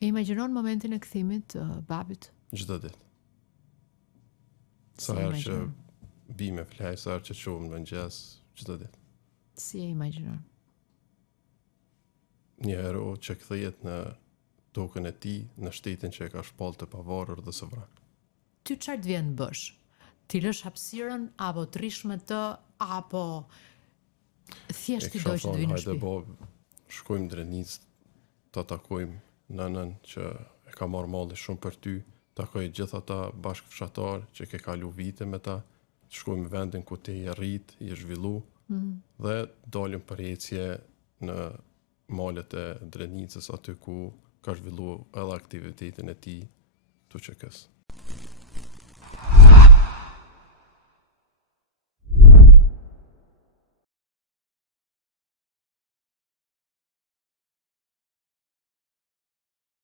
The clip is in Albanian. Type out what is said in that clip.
E imagjinon momentin e kthimit të babit? Çdo ditë. Si Sa e herë që imagjinon? bime flaj, sa herë që qumë në mëngjes, çdo ditë. Si e imagjinon? Një hero që kthehet në tokën e tij, në shtetin që e ka shpallë të pavarur dhe sovran. Ty çfarë të vjen bësh? Ti lësh hapësirën apo të rish me të apo thjesht ti do që të vinë në hajde shtëpi? bo, shkojmë Drenicë, ta takojmë nënën që e ka marrë malli shumë për ty, takoj gjithë ata bashkëfshatar që ke kalu vite me ta, shkojmë në vendin ku ti je rrit, je zhvillu, dhe dalim për ecje në malet e Drenicës, aty ku ka zhvillu edhe aktivitetin e tij tu QK-s.